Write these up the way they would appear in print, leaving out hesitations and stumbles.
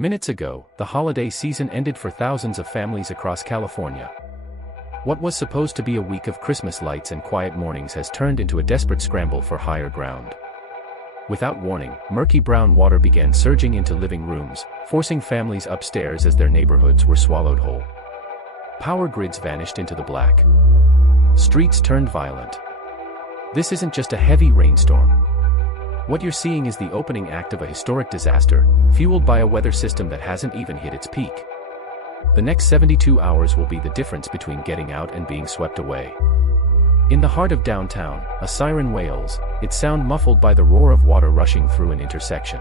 Minutes ago, the holiday season ended for thousands of families across California. What was supposed to be a week of Christmas lights and quiet mornings has turned into a desperate scramble for higher ground. Without warning, murky brown water began surging into living rooms, forcing families upstairs as their neighborhoods were swallowed whole. Power grids vanished into the black. Streets turned violent. This isn't just a heavy rainstorm. What you're seeing is the opening act of a historic disaster, fueled by a weather system that hasn't even hit its peak. The next 72 hours will be the difference between getting out and being swept away. In the heart of downtown, a siren wails, its sound muffled by the roar of water rushing through an intersection.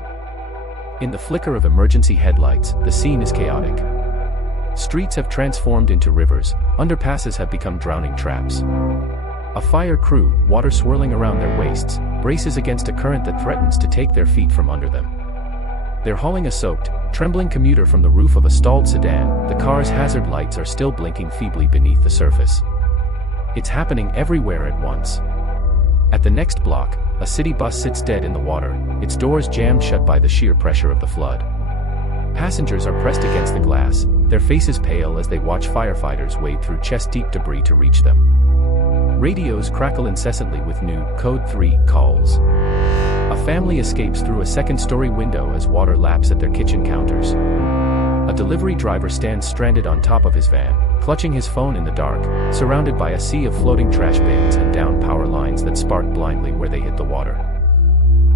In the flicker of emergency headlights, the scene is chaotic. Streets have transformed into rivers, underpasses have become drowning traps. A fire crew, water swirling around their waists, braces against a current that threatens to take their feet from under them. They're hauling a soaked, trembling commuter from the roof of a stalled sedan. The car's hazard lights are still blinking feebly beneath the surface. It's happening everywhere at once. At the next block, a city bus sits dead in the water, its doors jammed shut by the sheer pressure of the flood. Passengers are pressed against the glass, their faces pale as they watch firefighters wade through chest-deep debris to reach them. Radios crackle incessantly with new Code 3 calls. A family escapes through a second-story window as water laps at their kitchen counters. A delivery driver stands stranded on top of his van, clutching his phone in the dark, surrounded by a sea of floating trash bins and downed power lines that spark blindly where they hit the water.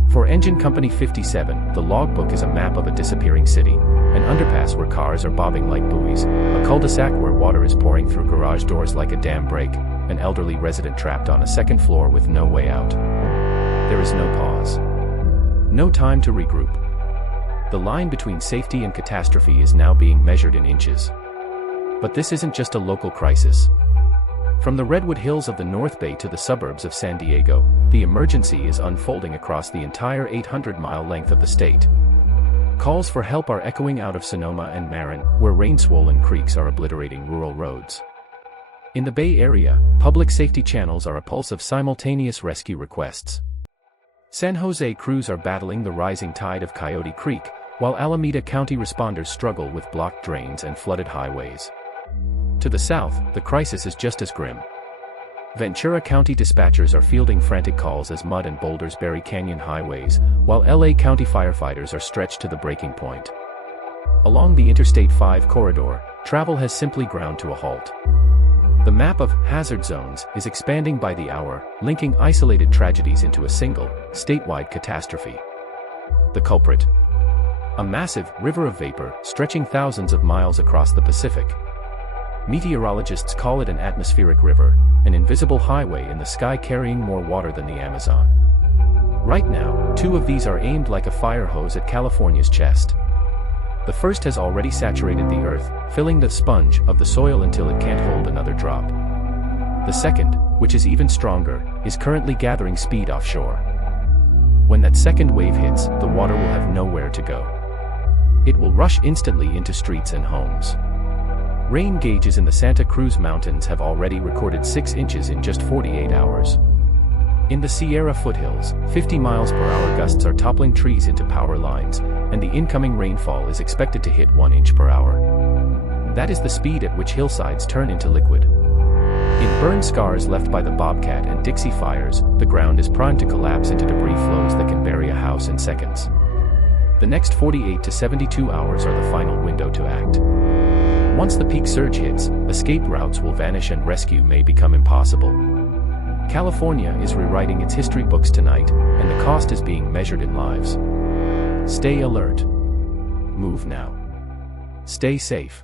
For Engine Company 57, the logbook is a map of a disappearing city, an underpass where cars are bobbing like buoys, a cul-de-sac where water is pouring through garage doors like a dam break, an elderly resident trapped on a second floor with no way out. There is no pause. No time to regroup. The line between safety and catastrophe is now being measured in inches. But this isn't just a local crisis. From the Redwood Hills of the North Bay to the suburbs of San Diego, the emergency is unfolding across the entire 800-mile length of the state. Calls for help are echoing out of Sonoma and Marin, where rain-swollen creeks are obliterating rural roads. In the Bay Area, public safety channels are a pulse of simultaneous rescue requests. San Jose crews are battling the rising tide of Coyote Creek, while Alameda County responders struggle with blocked drains and flooded highways. To the south, the crisis is just as grim. Ventura County dispatchers are fielding frantic calls as mud and boulders bury canyon highways, while LA County firefighters are stretched to the breaking point. Along the Interstate 5 corridor, travel has simply ground to a halt. The map of hazard zones is expanding by the hour, linking isolated tragedies into a single, statewide catastrophe. The culprit? A massive river of vapor stretching thousands of miles across the Pacific. Meteorologists call it an atmospheric river, an invisible highway in the sky carrying more water than the Amazon. Right now, two of these are aimed like a fire hose at California's chest. The first has already saturated the earth, filling the sponge of the soil until it can't hold another drop. The second, which is even stronger, is currently gathering speed offshore. When that second wave hits, the water will have nowhere to go. It will rush instantly into streets and homes. Rain gauges in the Santa Cruz Mountains have already recorded 6 inches in just 48 hours. In the Sierra foothills, 50 miles per hour gusts are toppling trees into power lines, and the incoming rainfall is expected to hit 1 inch per hour. That is the speed at which hillsides turn into liquid. In burn scars left by the Bobcat and Dixie fires, the ground is primed to collapse into debris flows that can bury a house in seconds. The next 48 to 72 hours are the final window to act. Once the peak surge hits, escape routes will vanish and rescue may become impossible. California is rewriting its history books tonight, and the cost is being measured in lives. Stay alert. Move now. Stay safe.